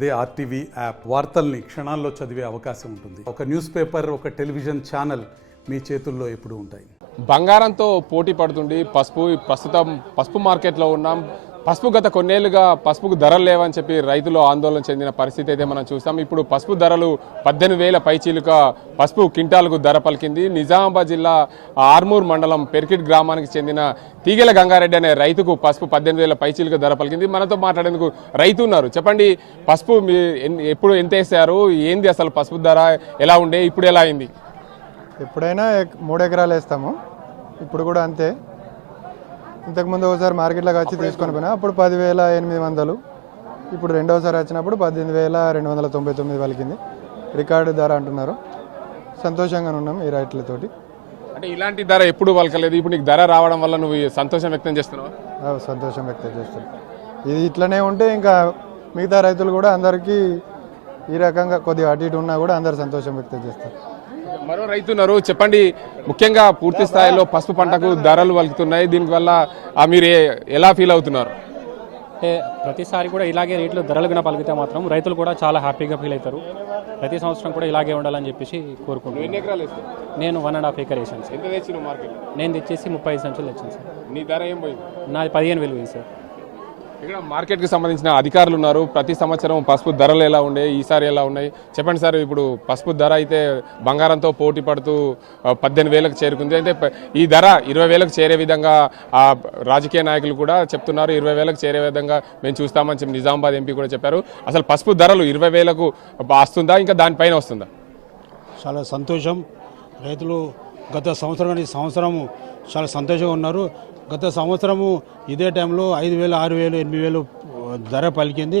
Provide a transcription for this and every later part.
అదే RTV app వార్తల్ని క్షణాల్లో చదివే అవకాశం ఉంటుంది. ఒక న్యూస్ పేపర్, ఒక టెలివిజన్ ఛానల్ మీ చేతుల్లో ఎప్పుడూ ఉంటాయి. బంగారంతో పోటీ పడుతుంది ప్రస్తుతం పసుపు మార్కెట్లో ఉన్నాం. పసుపు గత కొన్నేళ్లుగా పసుపుకు ధరలు లేవని చెప్పి రైతులు ఆందోళన చెందిన పరిస్థితి అయితే మనం చూస్తాం. ఇప్పుడు పసుపు ధరలు 18,000 పైచీలుక పసుపు క్వింటాల్కు ధర పలికింది. నిజామాబాద్ జిల్లా ఆర్మూర్ మండలం పెర్కిట్ గ్రామానికి చెందిన తీగెల గంగారెడ్డి అనే రైతుకు పసుపు 18,000 పైచీలుక ధర పలికింది. మనతో మాట్లాడేందుకు రైతు ఉన్నారు. చెప్పండి, పసుపు ఎప్పుడు ఎంత వేసారు, ఏంది అసలు పసుపు ధర ఎలా ఉండే, ఇప్పుడు ఎలా అయింది? ఎప్పుడైనా 3 ఎకరాలు వేస్తాము, ఇప్పుడు కూడా అంతే. ఇంతకుముందు ఒకసారి మార్కెట్లోకి వచ్చి తీసుకొని పోయినా అప్పుడు 10,800, ఇప్పుడు రెండోసారి వచ్చినప్పుడు 18,299 పలికింది. రికార్డు ధర అంటున్నారు. సంతోషంగా ఉన్నాం ఈ రైతులతోటి. అంటే ఇలాంటి ధర ఎప్పుడు పలకలేదు, ఇప్పుడు నీకు ధర రావడం వల్ల నువ్వు సంతోషం వ్యక్తం చేస్తున్నావా? సంతోషం వ్యక్తం చేస్తాం. ఇది ఇట్లనే ఉంటే ఇంకా మిగతా రైతులు కూడా అందరికీ ఈ రకంగా కొద్దిగా అటు ఇటు ఉన్నా కూడా అందరు సంతోషం వ్యక్తం చేస్తారు. మరో రైతున్నారు, చెప్పండి, ముఖ్యంగా పూర్తి స్థాయిలో పసుపు పంటకు ధరలు వలుకుతున్నాయి. దీనివల్ల మీరు ఎలా ఫీల్ అవుతున్నారు? అంటే ప్రతిసారి కూడా ఇలాగే రేట్లు ధరలుగా పలికితే మాత్రం రైతులు కూడా చాలా హ్యాపీగా ఫీల్ అవుతారు. ప్రతి సంవత్సరం కూడా ఇలాగే ఉండాలని చెప్పేసి కోరుకుంటున్నాను. ఎన్ని ఎకరాలు వేస్తావు? నేను 1.5 ఎకర్ వేసాను సార్. ఎంత తెచ్చినావు మార్కెట్? నేను తెచ్చేసి 35 సంచులు తెచ్చాను సార్. నీ ధర ఏం పోయింది? నాది 15,000 పోయింది సార్. ఇక్కడ మార్కెట్కి సంబంధించిన అధికారులు ఉన్నారు. ప్రతి సంవత్సరం పసుపు ధరలు ఎలా ఉన్నాయి, ఈసారి ఎలా ఉన్నాయి చెప్పండి సార్. ఇప్పుడు పసుపు ధర అయితే బంగారంతో పోటీ పడుతూ 18,000కు చేరుకుంది. అయితే ఈ ధర 20,000కు చేరే విధంగా రాజకీయ నాయకులు కూడా చెప్తున్నారు. 20,000కు చేరే విధంగా మేము చూస్తామని చెప్పి నిజామాబాద్ ఎంపీ కూడా చెప్పారు. అసలు పసుపు ధరలు 20,000కు వస్తుందా, ఇంకా దానిపైన వస్తుందా? చాలా సంతోషం. రైతులు గత సంవత్సరము చాలా సంతోషంగా ఉన్నారు. గత సంవత్సరము ఇదే టైంలో 5,000, 6,000, 8,000 ధర పలికింది.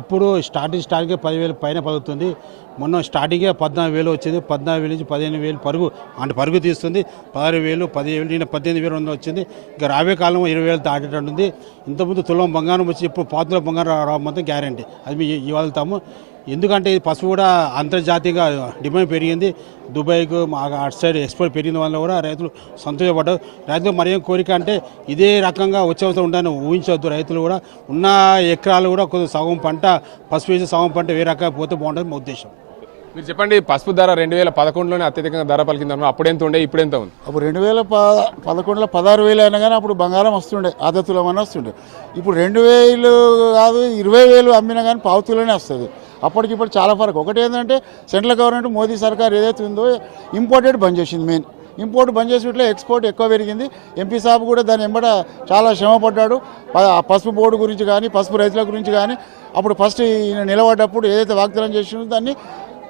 ఇప్పుడు స్టార్టింగ్ 10,000 పైన పలుకుతుంది. మొన్న స్టార్టింగే 14,000 వచ్చింది. 14,000 నుంచి 15,000 పరుగు తీస్తుంది. 16,000, 17,000, నిన్న 18,200 వచ్చింది. ఇంకా రాబోయే కాలం 20,000 దాటేటట్టుంది. ఇంతకుముందు తులం బంగారం వచ్చి ఇప్పుడు పాతుల బంగారం రావడం గ్యారంటీ, అది మేము ఇవ్వగలుగుతాము. ఎందుకంటే ఇది పసుపు కూడా అంతర్జాతీయంగా డిమాండ్ పెరిగింది. దుబాయ్కు అటు సైడ్ ఎక్స్పోర్ట్ పెరిగిన వల్ల కూడా రైతులు సంతోషపడ్డారు. రైతులు మరేం కోరిక అంటే ఇదే రకంగా వచ్చే అవసరం ఉందని ఊహించవద్దు. రైతులు కూడా ఉన్న ఎకరాలు కూడా కొంచెం సగం పంట పసుపు వేసి సగం పంట వేరే రకంగా పోతే బాగుంటుంది మా ఉద్దేశం. మీరు చెప్పండి, పసుపు ధర 2011లోనే అత్యధికంగా ధర పలికిందన్న, అప్పుడు ఎంత ఉండే, ఇప్పుడు ఎంత ఉంది? అప్పుడు 2011లో 16,000 అయినా కానీ అప్పుడు బంగారం వస్తుండే, ఆదతులమని వస్తుండే. ఇప్పుడు 2,000 కాదు 20,000 అమ్మినా కానీ పావుతులోనే వస్తుంది. అప్పటికిప్పుడు చాలా ఫరక్. ఒకటి ఏంటంటే సెంట్రల్ గవర్నమెంట్ మోదీ సర్కార్ ఏదైతే ఉందో ఇంపోర్టెడ్ బంద్ చేసింది. మెయిన్ ఇంపోర్ట్ బంద్ చేసినట్లే ఎక్స్పోర్ట్ ఎక్కువ పెరిగింది. ఎంపీ సాబ్ కూడా దాని వెంబడ చాలా శ్రమపడ్డాడు. పసుపు బోర్డు గురించి కానీ పసుపు రైతుల గురించి కానీ అప్పుడు ఫస్ట్ ఈయన నిలబడ్డప్పుడు ఏదైతే వాగ్దానం చేసిండో దాన్ని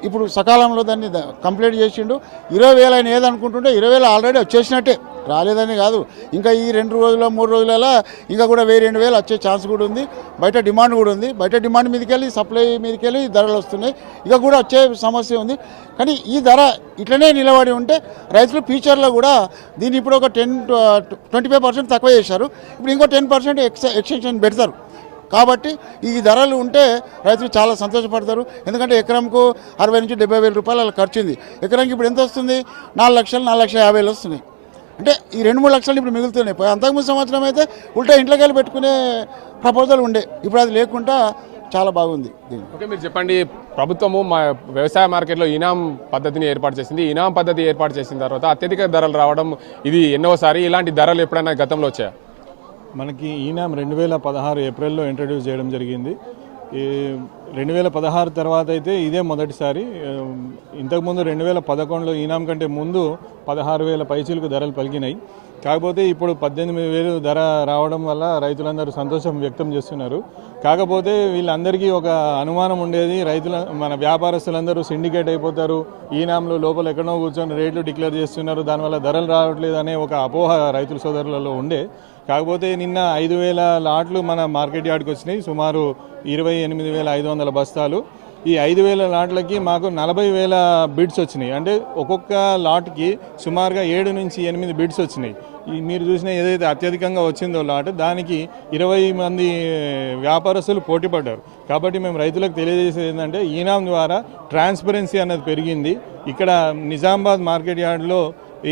ఇప్పుడు సకాలంలో దాన్ని కంప్లీట్ చేసిండు. 20,000 ఆయన ఏదనుకుంటుంటే 20,000 ఆల్రెడీ వచ్చేసినట్టే, రాలేదని కాదు. ఇంకా ఈ 2 రోజుల 3 రోజులలో ఇంకా కూడా 2,000 వచ్చే ఛాన్స్ కూడా ఉంది. బయట డిమాండ్ కూడా ఉంది. బయట డిమాండ్ మీదకెళ్ళి సప్లై మీదకెళ్ళి ధరలు వస్తున్నాయి. ఇక కూడా వచ్చే సమస్య ఉంది. కానీ ఈ ధర ఇట్లనే నిలబడి ఉంటే రైతులు ఫ్యూచర్లో కూడా దీన్ని ఇప్పుడు ఒక 25% తక్కువ చేశారు. ఇప్పుడు ఇంకో 10% ఎక్స్టెన్షన్ పెడతారు. కాబట్టి ఈ ధరలు ఉంటే రైతులు చాలా సంతోషపడతారు. ఎందుకంటే ఎకరంకు 60,000 నుంచి 70,000 రూపాయలు అలా ఖర్చుంది. ఎకరానికి ఇప్పుడు ఎంత వస్తుంది? 4,00,000, 4,50,000 వస్తున్నాయి. అంటే ఈ 2-3 లక్షలు ఇప్పుడు మిగులుతున్నాయి. అంతకుముందు సంవత్సరం అయితే ఉల్టా ఇంట్లోకి వెళ్ళి పెట్టుకునే ప్రపోజల్ ఉండే, ఇప్పుడు అది లేకుండా చాలా బాగుంది. ఓకే, మీరు చెప్పండి, ప్రభుత్వము వ్యవసాయ మార్కెట్లో ఇనాం పద్ధతిని ఏర్పాటు చేసింది. ఇనాం పద్ధతి ఏర్పాటు చేసిన తర్వాత అత్యధిక ధరలు రావడం ఇది ఎన్నోసారి? ఇలాంటి ధరలు ఎప్పుడైనా గతంలో వచ్చాయా? మనకి ఈనాం 2016 ఏప్రిల్లో ఇంట్రడ్యూస్ చేయడం జరిగింది. ఈ 2016 తర్వాత అయితే ఇదే మొదటిసారి. ఇంతకుముందు 2011లో ఈనాం కంటే ముందు 16,000 పైచీలకు ధరలు పలికినాయి. కాకపోతే ఇప్పుడు 18,000 ధర రావడం వల్ల రైతులందరూ సంతోషం వ్యక్తం చేస్తున్నారు. కాకపోతే వీళ్ళందరికీ ఒక అనుమానం ఉండేది, మన వ్యాపారస్తులందరూ సిండికేట్ అయిపోతారు, ఈనాంలో లోపల ఎక్కడో కూర్చొని రేట్లు డిక్లేర్ చేస్తున్నారు, దానివల్ల ధరలు రావట్లేదు అనే ఒక అపోహ రైతుల సోదరులలో ఉండే. కాకపోతే నిన్న 5,000 లాట్లు మన మార్కెట్ యార్డ్కి వచ్చినాయి, సుమారు 28,500 బస్తాలు. ఈ 5,000 లాట్లకి మాకు 40,000 బిడ్స్ వచ్చినాయి. అంటే ఒక్కొక్క లాట్కి సుమారుగా 7 నుంచి 8 బిడ్స్ వచ్చినాయి. మీరు చూసిన ఏదైతే అత్యధికంగా వచ్చిందో లాట్, దానికి 20 మంది వ్యాపారస్తులు పోటీ పడ్డారు. కాబట్టి మేము రైతులకు తెలియజేసేది ఏంటంటే ఈనాం ద్వారా ట్రాన్స్పరెన్సీ అన్నది పెరిగింది. ఇక్కడ నిజామాబాద్ మార్కెట్ యార్డ్లో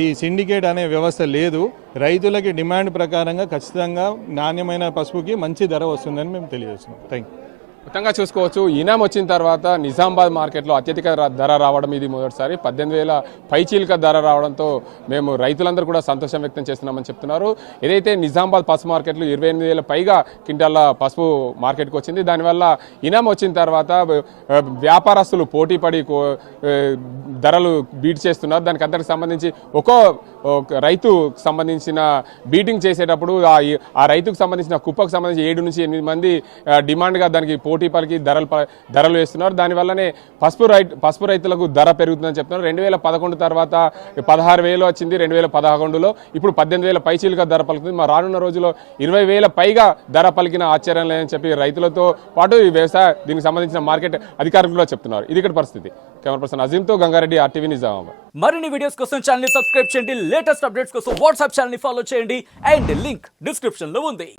ఈ సిండికేట్ అనే వ్యవస్థ లేదు. రైతులకి డిమాండ్ ప్రకారంగా ఖచ్చితంగా నాణ్యమైన పసుపుకి మంచి ధర వస్తుందని మేము తెలియజేస్తున్నాం. Thank you. మొత్తంగా చూసుకోవచ్చు ఈనాం వచ్చిన తర్వాత నిజామాబాద్ మార్కెట్లో అత్యధిక ధర రావడం ఇది మొదటిసారి 18,000 పైచీలక ధర రావడంతో మేము రైతులందరూ కూడా సంతోషం వ్యక్తం చేస్తున్నామని చెప్తున్నారు. ఏదైతే నిజామాబాద్ పసుపు మార్కెట్లో 28,000 పైగా క్వింటాల పసుపు మార్కెట్కి వచ్చింది. దానివల్ల ఈనాం వచ్చిన తర్వాత వ్యాపారస్తులు పోటీ పడి ధరలు బీట్ చేస్తున్నారు. దానికి అందరికి సంబంధించి ఒక్కో రైతు సంబంధించిన బీటింగ్ చేసేటప్పుడు ఆ రైతుకు సంబంధించిన కుప్పకు సంబంధించి 7 నుంచి 8 మంది డిమాండ్గా దానికి పోటీ పలికి ధరలు వేస్తున్నారు. దానివల్లనే పసుపు రైతులకు ధర పెరుగుతుందని చెప్తున్నారు. 2011 తర్వాత 16,000 వచ్చింది 2011లో, ఇప్పుడు 18,000 పైచీలుగా ధర పలుకుతుంది. మా రానున్న రోజుల్లో 20,000 పైగా ధర పలికిన ఆశ్చర్యం లేదని చెప్పి రైతులతో పాటు ఈ వ్యవసాయ దీనికి సంబంధించిన మార్కెట్ అధికారులు కూడా చెప్తున్నారు. ఇది ఇక్కడ పరిస్థితి. కెమెరా పర్సన్ అజీంతో గంగారెడ్డి, RTV నిజామాబాద్. మరిన్ని వీడియోస్ కోసం ఛానల్ ని సబ్స్క్రైబ్ చేయండి, లేటెస్ట్ అప్డేట్స్ కోసం వాట్సాప్ ఛానల్ ని ఫాలో చేయండి అండ్ లింక్ డిస్క్రిప్షన్ లో ఉంది.